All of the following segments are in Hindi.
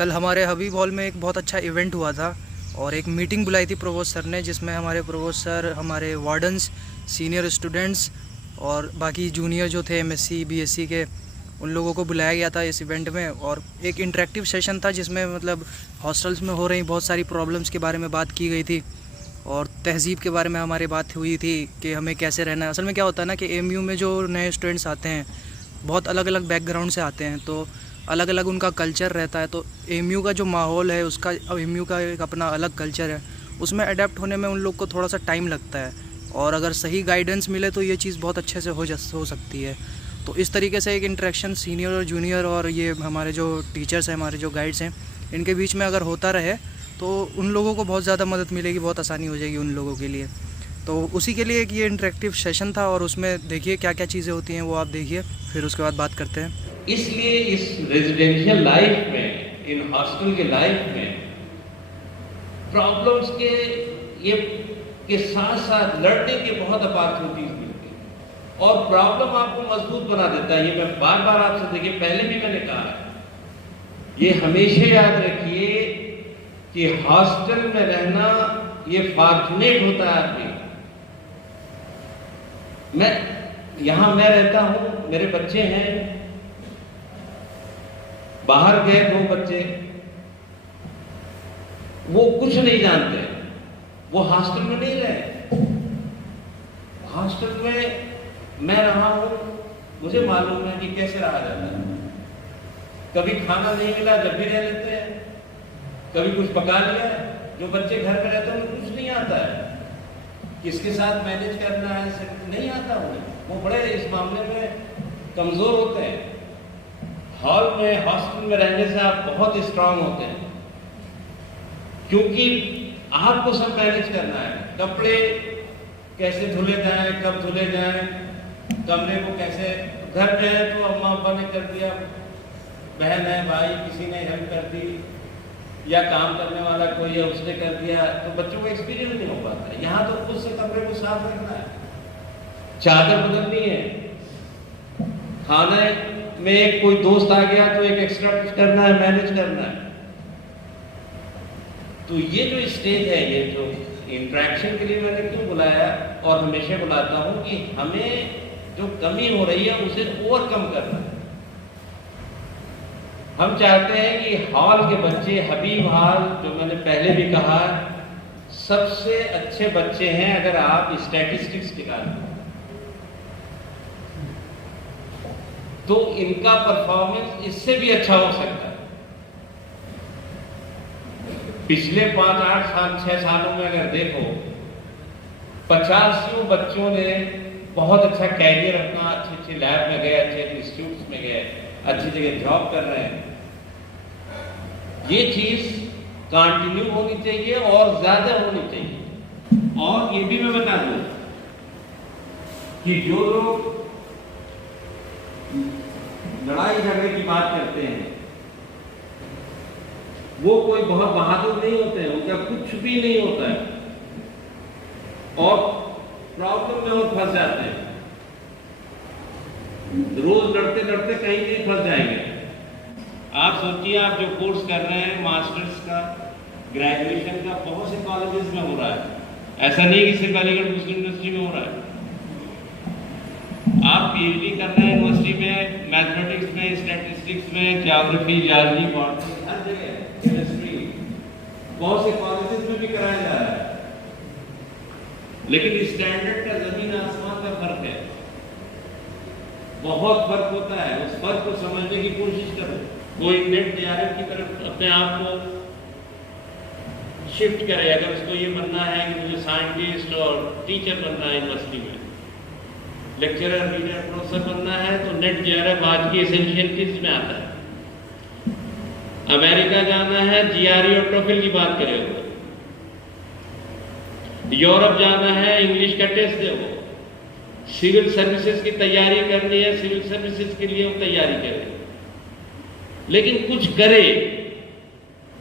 कल हमारे हबीब हॉल में एक बहुत अच्छा इवेंट हुआ था और एक मीटिंग बुलाई थी प्रोवोस्ट सर ने, जिसमें हमारे प्रोवोस्ट सर, हमारे वार्डन्स, सीनियर स्टूडेंट्स और बाकी जूनियर जो थे एमएससी बीएससी के, उन लोगों को बुलाया गया था इस इवेंट में। और एक इंटरेक्टिव सेशन था जिसमें मतलब हॉस्टल्स में हो रही बहुत सारी प्रॉब्लम्स के बारे में बात की गई थी और तहज़ीब के बारे में हमारी बात हुई थी कि हमें कैसे रहना है। असल में क्या होता है ना कि एमयू में जो नए स्टूडेंट्स आते हैं बहुत अलग अलग बैकग्राउंड से आते हैं, तो अलग अलग उनका कल्चर रहता है। तो एमयू का जो माहौल है उसका, एमयू का एक अपना अलग कल्चर है, उसमें अडेप्ट होने में उन लोग को थोड़ा सा टाइम लगता है। और अगर सही गाइडेंस मिले तो ये चीज़ बहुत अच्छे से हो सकती है। तो इस तरीके से एक इंटरेक्शन सीनियर और जूनियर और ये हमारे जो टीचर्स हैं, हमारे जो गाइड्स हैं, इनके बीच में अगर होता रहे तो उन लोगों को बहुत ज़्यादा मदद मिलेगी, बहुत आसानी हो जाएगी उन लोगों के लिए। तो उसी के लिए एक ये इंटरेक्टिव सेशन था और उसमें देखिए क्या क्या चीज़ें होती हैं वो आप देखिए, फिर उसके बाद बात करते हैं। इसलिए इस रेजिडेंशियल लाइफ में, इन हॉस्टल के लाइफ में प्रॉब्लम्स के साथ साथ लर्निंग के बहुत अपॉर्चुनिटीज मिलती हैं और प्रॉब्लम आपको मजबूत बना देता है। ये मैं बार बार आपसे, देखिए पहले भी मैंने कहा है, ये हमेशा याद रखिए कि हॉस्टल में रहना ये फॉर्चुनेट होता है आदमी। मैं रहता हूं, मेरे बच्चे हैं, बाहर गए 2 बच्चे, वो कुछ नहीं जानते, वो हॉस्टल में नहीं रहे। हॉस्टल में मैं रहा हूं, मुझे मालूम है कि कैसे रहा जाता है। कभी खाना नहीं मिला जब भी रह लेते हैं, कभी कुछ पका लिया। जो बच्चे घर में रहते हैं उन्हें कुछ नहीं आता है, किसके साथ मैनेज करना है नहीं आता उन्हें, वो बड़े इस मामले में कमजोर होते हैं। हॉल में, हॉस्टल में रहने से आप बहुत स्ट्रांग होते हैं, क्योंकि आपको सब मैनेज करना है। कपड़े कैसे धुले जाएं, कब धुले जाएं, कमरे को कैसे, घर में है तो अम्मा अब्बा ने कर दिया, बहन है, भाई किसी ने हेल्प कर दी, या काम करने वाला कोई है उसने कर दिया, तो बच्चों को एक्सपीरियंस नहीं हो पाता है। यहाँ तो खुद से कमरे को साफ रखना है, चादर बदलनी है, खाने में कोई दोस्त आ गया तो एक एक्स्ट्रा कुछ करना है, मैनेज करना है। तो ये जो स्टेज है, ये जो इंटरेक्शन के लिए मैंने क्यों बुलाया और हमेशा बुलाता हूं कि हमें जो कमी हो रही है उसे ओवरकम करना है। हम चाहते हैं कि हॉल के बच्चे, हबीब हॉल जो मैंने पहले भी कहा, सबसे अच्छे बच्चे हैं अगर आप स्टैटिस्टिक्स निकालें तो इनका परफॉर्मेंस इससे भी अच्छा हो सकता है। पिछले 5, 8 साल, 6 सालों में अगर देखो, 50 बच्चों ने बहुत अच्छा कैरियर अपना, अच्छे लैब में गए, अच्छे इंस्टीट्यूट्स में गए, अच्छी जगह जॉब कर रहे हैं। ये चीज कंटिन्यू होनी चाहिए और ज्यादा होनी चाहिए। और ये भी मैं बता दूं कि जो लोग लड़ाई झगड़े की बात करते हैं वो कोई बहुत बहादुर नहीं होते हैं, उनका कुछ भी नहीं होता है और प्रॉब्लम में वो फंस जाते हैं। रोज लड़ते लड़ते कहीं नहीं फंस जाएंगे। आप सोचिए, आप जो कोर्स कर रहे हैं मास्टर्स का, ग्रेजुएशन का, बहुत से कॉलेजेस में हो रहा है, ऐसा नहीं कि सिर्फ अलीगढ़ मुस्लिम यूनिवर्सिटी में हो रहा है। आप पीएचडी कर रहे हैं यूनिवर्सिटी में, मैथमेटिक्स में, स्टैटिस्टिक्स में, ज्योग्राफी, जियोलॉजी, बॉटनी, हर जगह, केमिस्ट्री, बहुत से कॉलेजेस में भी कराया जा रहा है। लेकिन स्टैंडर्ड का जमीन आसमान का फर्क है, बहुत फर्क होता है। उस फर्क को समझने की कोशिश करो। कोई नेट जेआरएफ की तरफ अपने आप को शिफ्ट करे, अगर उसको ये बनना है कि मुझे साइंटिस्ट और टीचर बनना है यूनिवर्सिटी में, लेक्चरर, रीडर, प्रोफेसर बनना है, तो नेट जेआरएफ आज की एसेंशियलिटीज में आता है। अमेरिका जाना है, जीआरई और टोफिल की बात करेगा। यूरोप जाना है, इंग्लिश का टेस्ट दे। वो सिविल सर्विसेज की तैयारी करनी है, सिविल सर्विसेज के लिए वो तैयारी करे, लेकिन कुछ करे।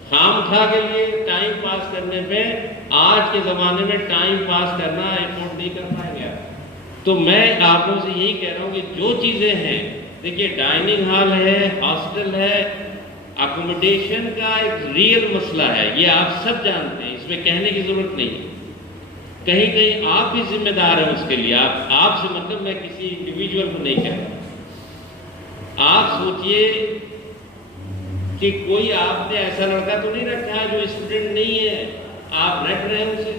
खामखा के लिए टाइम पास करने पे आज के जमाने में टाइम पास करना अफोर्ड नहीं कर पाएंगे। तो मैं आप लोगों से यही कह रहा हूं कि जो चीजें हैं, देखिए डाइनिंग हॉल है, हॉस्टल है, अकोमोडेशन का एक रियल मसला है, ये आप सब जानते हैं, इसमें कहने की जरूरत नहीं है। कहीं कहीं आप भी जिम्मेदार हैं उसके लिए। आप से मतलब मैं किसी इंडिविजुअल को नहीं कह रहा। आप सोचिए कि कोई आपने ऐसा लड़का तो नहीं रखा जो स्टूडेंट नहीं है, आप रख रहे हैं उसे,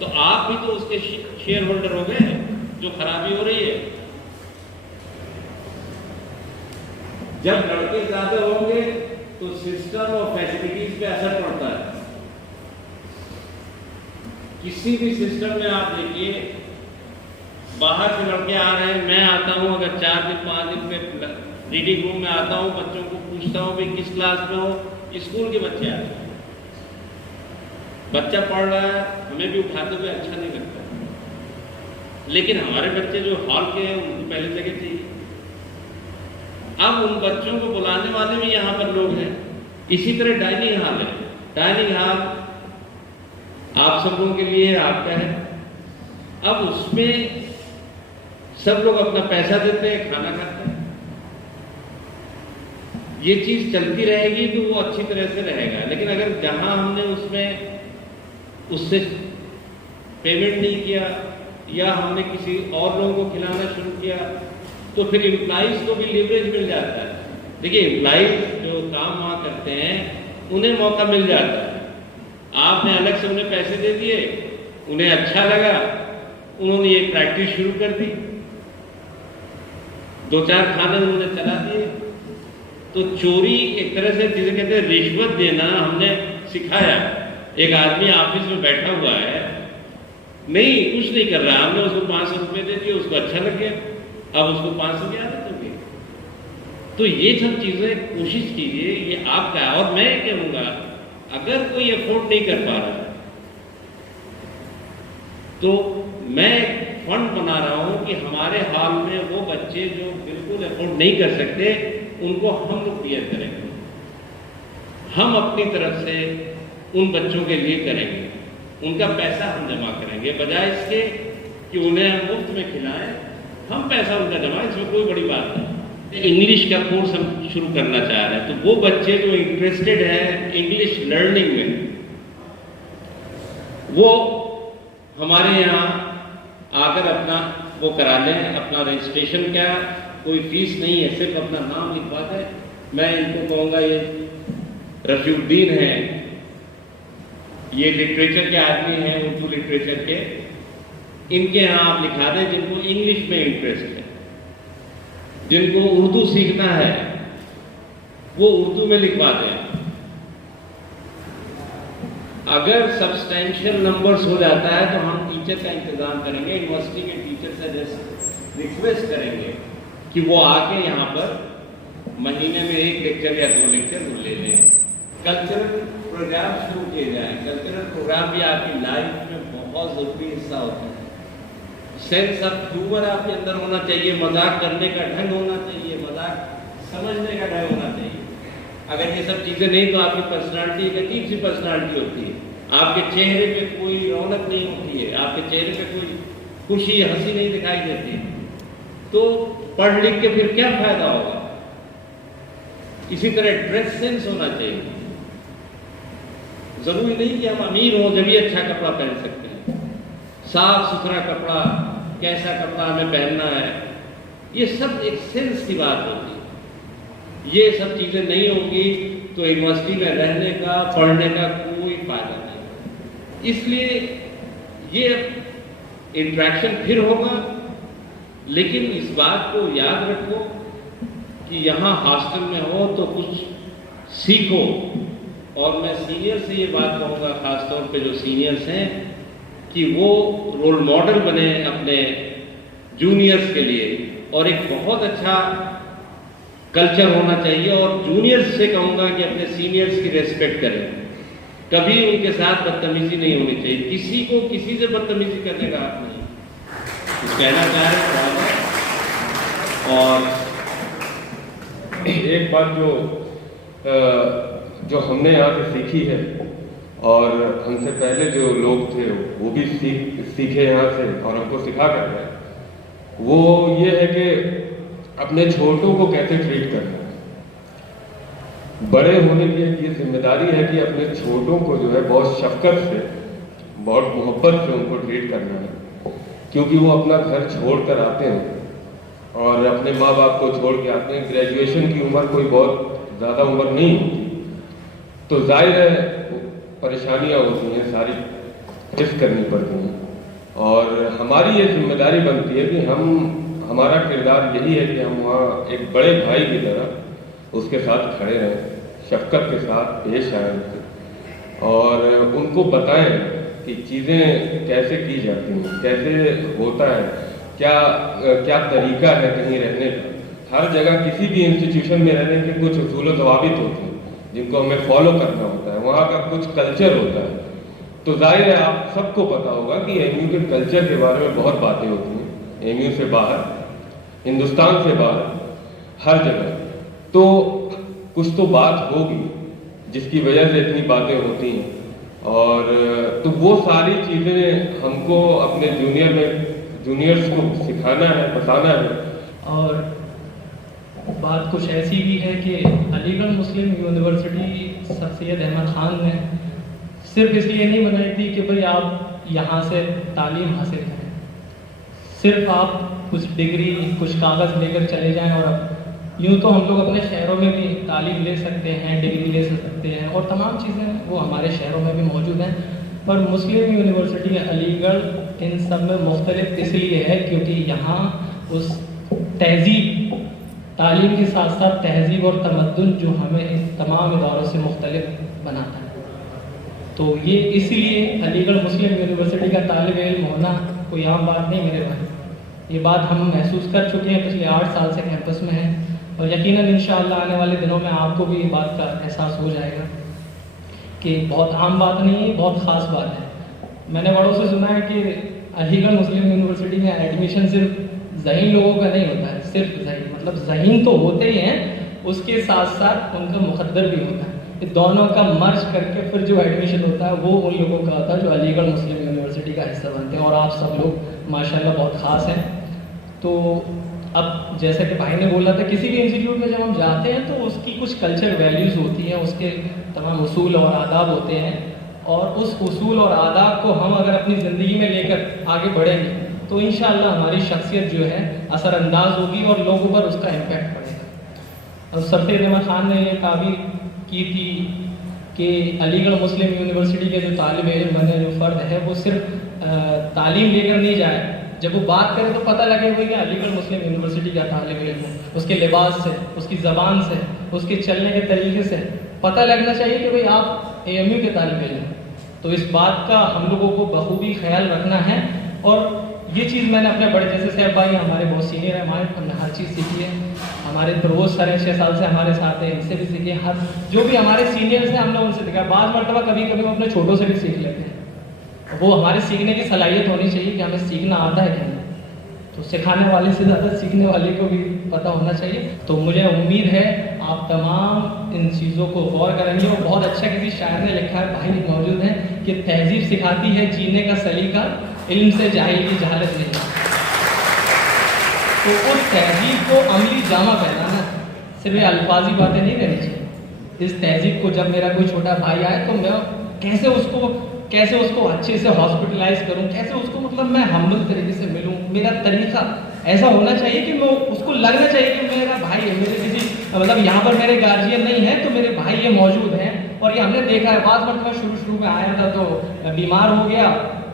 तो आप भी तो उसके शेयर होल्डर हो गए जो खराबी हो रही है। जब लड़के ज्यादा होंगे तो सिस्टम और फैसिलिटीज पे असर पड़ता है। किसी भी सिस्टम में आप देखिए, बाहर से लड़के आ रहे हैं, मैं आता हूं, अगर 4 दिन 5 दिन में रीडिंग रूम में आता हूं, बच्चों को पूछता हूं भाई किस क्लास में हो, स्कूल के बच्चे आते हैं, बच्चा पढ़ रहा है, हमें भी उठाते हुए अच्छा नहीं लगता, लेकिन हमारे बच्चे जो हॉल के हैं उनको पहले जगह चाहिए। अब उन बच्चों को बुलाने वाले भी यहाँ पर लोग हैं। इसी तरह डाइनिंग हॉल है, डाइनिंग हॉल आप सब लोगों के लिए आपका है। अब उसमें सब लोग अपना पैसा देते हैं, खाना खाते हैं, ये चीज चलती रहेगी तो वो अच्छी तरह से रहेगा। लेकिन अगर जहां हमने उससे पेमेंट नहीं किया या हमने किसी और लोगों को खिलाना शुरू किया तो फिर एम्प्लॉइज को भी लीवरेज मिल जाता है। देखिए, एम्प्लॉइज जो काम वहां करते हैं उन्हें मौका मिल जाता है। आपने अलग से उन्हें पैसे दे दिए, उन्हें अच्छा लगा, उन्होंने ये प्रैक्टिस शुरू कर दी, 2-4 खाने उन्होंने चला दिए। तो चोरी एक तरह से जिसे कहते हैं रिश्वत देना हमने सिखाया। एक आदमी ऑफिस में बैठा हुआ है, नहीं कुछ नहीं कर रहा, हमने उसको 500 रुपये दे दिए, उसको अच्छा लग गया, अब उसको 500 की आदत हो गई। तो ये सब चीजें कोशिश कीजिए, ये आपका है। और मैं कहूँगा अगर कोई अफोर्ड नहीं कर पा रहा तो मैं फंड बना रहा हूं कि हमारे हॉल में वो बच्चे जो बिल्कुल अफोर्ड नहीं कर सकते उनको हम लोग बियर करेंगे। हम अपनी तरफ से उन बच्चों के लिए करेंगे, उनका पैसा हम जमा करेंगे, बजाय इसके कि उन्हें हम मुफ्त में खिलाएं, हम पैसा उनका जमा, इसमें कोई बड़ी बात नहीं। इंग्लिश का कोर्स हम शुरू करना चाह रहे हैं, तो वो बच्चे जो इंटरेस्टेड हैं इंग्लिश लर्निंग में, वो हमारे यहाँ आकर अपना वो करा लें, अपना रजिस्ट्रेशन, क्या कोई फीस नहीं है, सिर्फ अपना नाम लिखवा दें। मैं इनको कहूँगा, ये रफीउद्दीन है, ये लिटरेचर के आदमी हैं, उर्दू लिटरेचर के, इनके यहाँ आप लिखा दें जिनको इंग्लिश में इंटरेस्ट है, जिनको उर्दू सीखना है वो उर्दू में लिखवा दें। अगर सब्सटेंशियल नंबर्स हो जाता है तो हम टीचर का इंतजाम करेंगे, यूनिवर्सिटी के टीचर से जैसे रिक्वेस्ट करेंगे कि वो आके यहाँ पर महीने में 1 लेक्चर या 2 लेक्चर ले लें। कल्चरल प्रोग्राम शुरू किए जाएं। कल्चरल प्रोग्राम भी आपकी लाइफ में बहुत जरूरी हिस्सा होता है। सेंस ऑफ ह्यूमर आपके अंदर होना चाहिए, मजाक करने का ढंग होना चाहिए, मजाक समझने का ढंग होना चाहिए। अगर ये सब चीजें नहीं तो आपकी पर्सनालिटी एक अजीब सी पर्सनालिटी होती है, आपके चेहरे पे कोई रौनक नहीं होती है, आपके चेहरे पे कोई खुशी हंसी नहीं दिखाई देती, तो पढ़ लिख के फिर क्या फायदा होगा। इसी तरह ड्रेस सेंस होना चाहिए। जरूरी नहीं कि हम अमीर हों जब भी अच्छा कपड़ा पहन सकते हैं। साफ सुथरा कपड़ा, कैसा कपड़ा हमें पहनना है, ये सब एक सेंस की बात होती है। ये सब चीजें नहीं होंगी तो यूनिवर्सिटी में रहने का, पढ़ने का कोई फायदा नहीं। इसलिए ये इंटरेक्शन फिर होगा, लेकिन इस बात को याद रखो कि यहाँ हॉस्टल में हो तो कुछ सीखो। और मैं सीनियर से ये बात कहूँगा, खासतौर पे जो सीनियर्स हैं, कि वो रोल मॉडल बने अपने जूनियर्स के लिए, और एक बहुत अच्छा कल्चर होना चाहिए। और जूनियर्स से कहूँगा कि अपने सीनियर्स की रेस्पेक्ट करें, कभी उनके साथ बदतमीजी नहीं होनी चाहिए। किसी को किसी से बदतमीजी करने का हक नहीं, कुछ कहना चाह रहे हैं। और एक बात जो हमने यहाँ से सीखी है, और हमसे पहले जो लोग थे वो भी सीखे यहाँ से और हमको सिखा कर रहे हैं, वो ये है कि अपने छोटों को कैसे ट्रीट करना है। बड़े होने की एक ये जिम्मेदारी है कि अपने छोटों को जो है बहुत शफकत से, बहुत मोहब्बत से उनको ट्रीट करना है, क्योंकि वो अपना घर छोड़ कर आते हैं और अपने माँ बाप को छोड़ के आते हैं। ग्रेजुएशन की उम्र कोई बहुत ज़्यादा उम्र नहीं होती, तो जाहिर है परेशानियाँ होती हैं, सारी फेस करनी पड़ती हैं। और हमारी ये जिम्मेदारी बनती है कि हमारा किरदार यही है कि हम वहाँ एक बड़े भाई की तरह उसके साथ खड़े रहें, शफकत के साथ पेश आएँ और उनको बताएं कि चीज़ें कैसे की जाती हैं, कैसे होता है, क्या तरीका है कहीं रहने का। हर जगह किसी भी इंस्टीट्यूशन में रहने के कुछ उसूल व ज़वाबित होते हैं जिनको हमें फॉलो करना होता है, वहाँ का कुछ कल्चर होता है। तो जाहिर है आप सबको पता होगा कि एमयू के कल्चर के बारे में बहुत बातें होती हैं, एमयू से बाहर, हिंदुस्तान से बाहर, हर जगह। तो कुछ तो बात होगी जिसकी वजह से इतनी बातें होती हैं, और तो वो सारी चीज़ें हमको अपने जूनियर्स को सिखाना है, बताना है। और बात कुछ ऐसी भी है कि अलीगढ़ मुस्लिम यूनिवर्सिटी सर सैयद अहमद ख़ान ने सिर्फ इसलिए नहीं बनाई थी कि भाई आप यहाँ से तालीम हासिल करें, सिर्फ आप कुछ डिग्री, कुछ कागज़ लेकर चले जाएं। और यूँ तो हम लोग अपने शहरों में भी तालीम ले सकते हैं, डिग्री ले सकते हैं और तमाम चीज़ें वो हमारे शहरों में भी मौजूद हैं, पर मुस्लिम यूनिवर्सिटी अलीगढ़ इन सब में मुख्तलिफ इसलिए है क्योंकि यहाँ उस तहज़ीब, तालीम के साथ साथ तहज़ीब और तमद्दुन जो हमें इन तमाम इदारों से मुख्तलिफ बनाता है। तो ये इसलिए अलीगढ़ मुस्लिम यूनिवर्सिटी का तालिब इल्म होना कोई आम बात नहीं मेरे भाई, ये बात हम महसूस कर चुके हैं, पिछले 8 साल से कैंपस में हैं और यकीनन इंशाअल्लाह आने वाले दिनों में आपको भी इस बात का एहसास हो जाएगा कि बहुत आम बात नहीं है, बहुत ख़ास बात है। मैंने बड़ों से सुना है कि अलीगढ़ मुस्लिम यूनिवर्सिटी में एडमिशन सिर्फ ज़हीन लोगों का नहीं होता है, सिर्फ ज़हीन मतलब ज़हीन तो होते ही हैं, उसके साथ साथ उनका मुक़द्दर भी होता है। ये दोनों का मर्ज करके फिर जो एडमिशन होता है वो उन लोगों का होता है जो अलीगढ़ मुस्लिम यूनिवर्सिटी का हिस्सा बनते हैं, और आप सब लोग माशाल्लाह बहुत ख़ास हैं। तो अब जैसे कि भाई ने बोला था, किसी भी इंस्टीट्यूट में जब हम जाते हैं तो उसकी कुछ कल्चर वैल्यूज़ होती हैं, उसके तमाम उसूल और आदाब होते हैं, और उस उसूल और आदाब को हम अगर अपनी ज़िंदगी में लेकर आगे बढ़ेंगे तो इंशाअल्लाह हमारी शख्सियत जो है असरअंदाज होगी और लोगों पर उसका इम्पैक्ट पड़ेगा। अब सर सैयद अहमद ख़ान ने ये ताबीर की थी कि अलीगढ़ मुस्लिम यूनिवर्सिटी के जो तालिब इल्म बने, जो फ़र्द है, वो सिर्फ तालीम लेकर नहीं जाए, जब वो बात करे तो पता लगे हुए कि अलीगढ़ मुस्लिम यूनिवर्सिटी का तालिब इल्म है, उसके लिबास से, उसकी ज़बान से, उसके चलने के तरीके से पता लगना चाहिए कि भाई आप AMU के तालिब इल्म हैं। तो इस बात का हम लोगों को बखूबी ख्याल रखना है, और ये चीज़ मैंने अपने बड़े जैसे साहब भाई हमारे बहुत सीनियर हैं, हमारे हमने हर चीज़ सीखी है। हमारे प्रोवोस्ट सर 6 साल से हमारे साथ हैं, इनसे भी सीखे, हर जो भी हमारे सीनियर्स हैं हमने उनसे सीखा। बाद मरतबा कभी कभी हम अपने छोटों से भी सीख लेते हैं, वो हमारे सीखने की सलाहियत होनी चाहिए कि हमें सीखना आता है कि नहीं, तो सिखाने वाले से ज़्यादा सीखने वाले को भी पता होना चाहिए। तो मुझे उम्मीद है आप तमाम इन चीज़ों को गौर करेंगे। और बहुत अच्छा किसी शायर ने लिखा है, भाई मौजूद हैं, कि तहजीब सिखाती है जीने का सलीका, इल्म से जाहिल की जहालत नहीं। तो उस तहजीब को अमली जामा पहनाना, सिर्फ अल्फाजी बातें नहीं रहनी चाहिए। इस तहजीब को जब मेरा कोई छोटा भाई आए तो मैं कैसे उसको अच्छे से हॉस्पिटलाइज करूं, कैसे उसको मतलब मैं हमदर्द तरीके से मिलूं, मेरा तरीका ऐसा होना चाहिए कि मैं उसको लगना चाहिए कि मेरा भाई है, मेरे किसी मतलब यहाँ पर मेरे गार्जियन नहीं है तो मेरे भाई ये मौजूद हैं। और ये हमने देखा है, बाद में मैं शुरू में आया था तो बीमार हो गया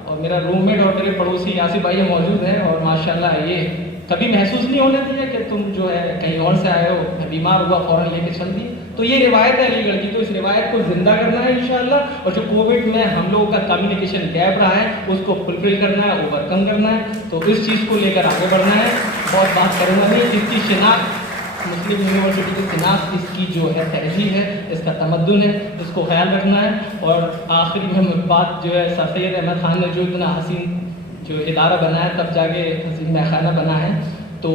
और मेरा रूममेट और मेरे पड़ोसी यासिर भाई ये मौजूद हैं, और माशाल्लाह ये कभी महसूस नहीं होने दिया कि तुम जो है कहीं और से आए हो, बीमार हुआ फ़ौरन लेके चल दी। तो ये रिवायत है अलीगढ़ की, तो इस रिवायत को जिंदा करना है इंशाअल्लाह। और जो कोविड में हम लोगों का कम्युनिकेशन गैप रहा है उसको फुलफिल करना है, ओवरकम करना है। तो इस चीज़ को लेकर आगे बढ़ना है। बहुत बात करूँगा नहीं, इसकी शिनाख्त, मुस्लिम यूनिवर्सिटी की शिनाख्त, इसकी जो है तहजीब है, इसका तमद्दुन है, इसको ख्याल रखना है। और आखिरी में बात जो है, सर सैयद अहमद ख़ान ने जो इतना हसीन जो इदारा बनाया तब जाके हसीन महखाना बना है, तो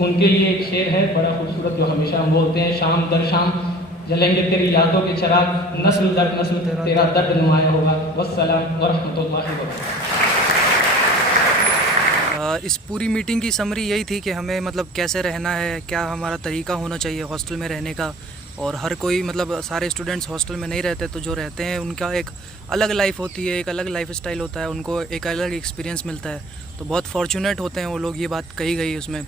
उनके लिए एक शेर है बड़ा खूबसूरत जो हमेशा हम बोलते हैं, शाम दर शाम जलेंगे तेरी यादों के चिराग, नस्ल दर नस्ल तेरा दर्द नुमाया होगा। वस्सलाम वरहमतुल्लाहि वबरकातुहू। इस पूरी मीटिंग की समरी यही थी कि हमें मतलब कैसे रहना है, क्या हमारा तरीका होना चाहिए हॉस्टल में रहने का, और हर कोई मतलब सारे स्टूडेंट्स हॉस्टल में नहीं रहते, तो जो रहते हैं उनका एक अलग लाइफ होती है, एक अलग लाइफ स्टाइल होता है, उनको एक अलग एक्सपीरियंस मिलता है। तो बहुत फॉर्चुनेट होते हैं वो लोग, ये बात कही गई उसमें।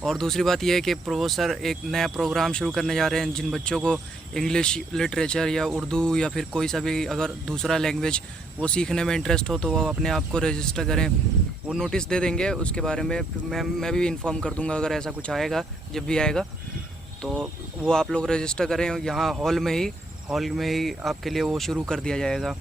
और दूसरी बात ये है कि प्रोफेसर एक नया प्रोग्राम शुरू करने जा रहे हैं, जिन बच्चों को इंग्लिश लिटरेचर या उर्दू या फिर कोई सा भी अगर दूसरा लैंग्वेज वो सीखने में इंटरेस्ट हो तो वो अपने आप को रजिस्टर करें। वो नोटिस दे देंगे, उसके बारे में मैं भी इन्फॉर्म कर दूंगा अगर ऐसा कुछ आएगा, जब भी आएगा तो वो आप लोग रजिस्टर करें। यहाँ हॉल में ही आपके लिए वो शुरू कर दिया जाएगा।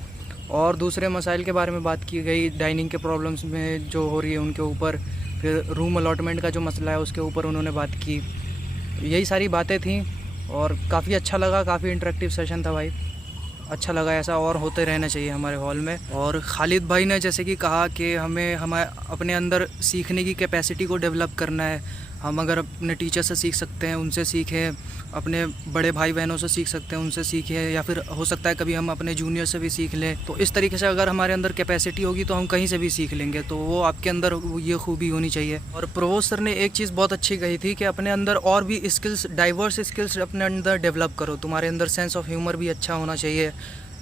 और दूसरे मसाइल के बारे में बात की गई, डाइनिंग के प्रॉब्लम्स में जो हो रही है उनके ऊपर, फिर रूम अलॉटमेंट का जो मसला है उसके ऊपर उन्होंने बात की। यही सारी बातें थी और काफ़ी अच्छा लगा, काफ़ी इंटरेक्टिव सेशन था भाई, अच्छा लगा। ऐसा और होते रहना चाहिए हमारे हॉल में। और खालिद भाई ने जैसे कि कहा कि हमें अपने अंदर सीखने की कैपेसिटी को डेवलप करना है। हम अगर अपने टीचर से सीख सकते हैं उनसे सीखें, अपने बड़े भाई बहनों से सीख सकते हैं उनसे सीखें, या फिर हो सकता है कभी हम अपने जूनियर से भी सीख लें। तो इस तरीके से अगर हमारे अंदर कैपेसिटी होगी तो हम कहीं से भी सीख लेंगे, तो वो आपके अंदर ये खूबी होनी चाहिए। और प्रोवोस्ट सर ने एक चीज़ बहुत अच्छी कही थी कि अपने अंदर और भी स्किल्स, डाइवर्स स्किल्स अपने अंदर डेवलप करो। तुम्हारे अंदर सेंस ऑफ ह्यूमर भी अच्छा होना चाहिए,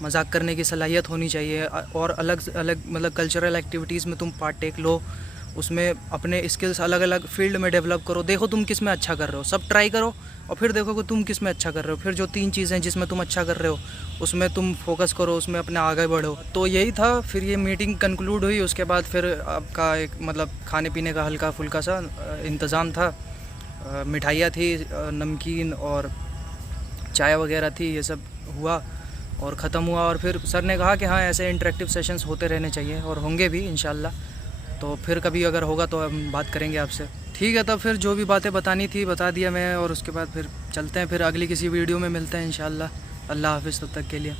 मजाक करने की सलाहियत होनी चाहिए, और अलग अलग मतलब कल्चरल एक्टिविटीज़ में तुम पार्ट टेक लो, उसमें अपने स्किल्स अलग अलग फील्ड में डेवलप करो। देखो तुम किस में अच्छा कर रहे हो, सब ट्राई करो और फिर देखो कि तुम किस में अच्छा कर रहे हो। फिर जो 3 चीज़ें जिसमें तुम अच्छा कर रहे हो उसमें तुम फोकस करो, उसमें अपने आगे बढ़ो। तो यही था। फिर ये मीटिंग कंक्लूड हुई, उसके बाद फिर आपका एक मतलब खाने पीने का हल्का फुल्का सा इंतज़ाम था। मिठाइयाँ थी, नमकीन और चाय वगैरह थी, ये सब हुआ और ख़त्म हुआ। और फिर सर ने कहा कि हाँ ऐसे इंटरेक्टिव सेशंस होते रहने चाहिए और होंगे भी इंशाल्लाह। तो फिर कभी अगर होगा तो हम बात करेंगे आपसे। ठीक है, तब फिर जो भी बातें बतानी थी बता दिया मैं, और उसके बाद फिर चलते हैं, फिर अगली किसी वीडियो में मिलते हैं इंशाल्लाह। अल्लाह हाफ़िज़ तब तक के लिए।